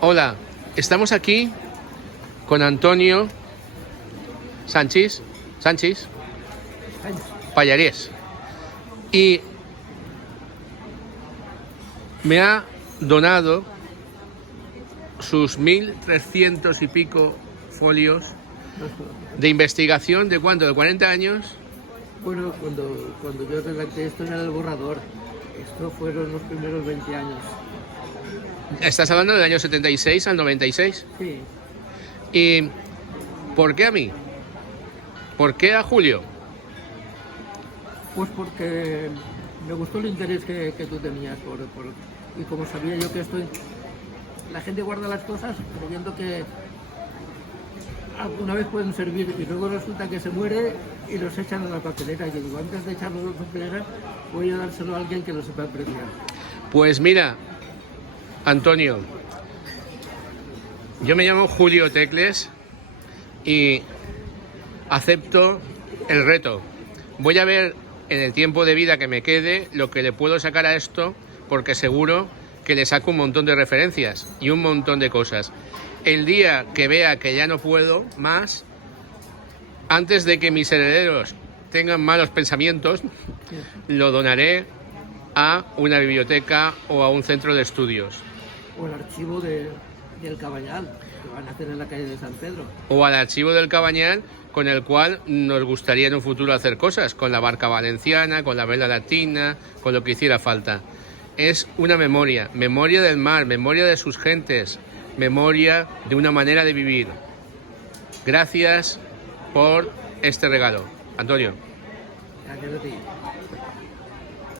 Hola, estamos aquí con Antonio Sánchez Pallarés y me ha donado sus 1300 y pico folios de investigación. ¿De cuánto? ¿De 40 años? Bueno, cuando yo redacté esto era el borrador. Esto fueron los primeros 20 años. Estás hablando del año 76 al 96. Sí, ¿Y por qué a mí? ¿Por qué a Julio? pues porque me gustó el interés que tú tenías y como sabía yo que esto, la gente guarda las cosas creyendo que alguna vez pueden servir y luego resulta que se muere y los echan a la papelera. Y yo digo, antes de echarlos a la papelera voy a dárselo a alguien que lo sepa apreciar. Pues mira, Antonio, yo me llamo Julio Tecles y acepto el reto. Voy a ver en el tiempo de vida que me quede lo que le puedo sacar a esto, porque seguro que le saco un montón de referencias y un montón de cosas. El día que vea que ya no puedo más, antes de que mis herederos tengan malos pensamientos, lo donaré a una biblioteca o a un centro de estudios. O el archivo del Cabanyal, que van a hacer en la calle de San Pedro. O al archivo del Cabanyal, con el cual nos gustaría en un futuro hacer cosas, con la barca valenciana, con la vela latina, con lo que hiciera falta. Es una memoria del mar, memoria de sus gentes, memoria de una manera de vivir. Gracias por este regalo, Antonio. Gracias a ti.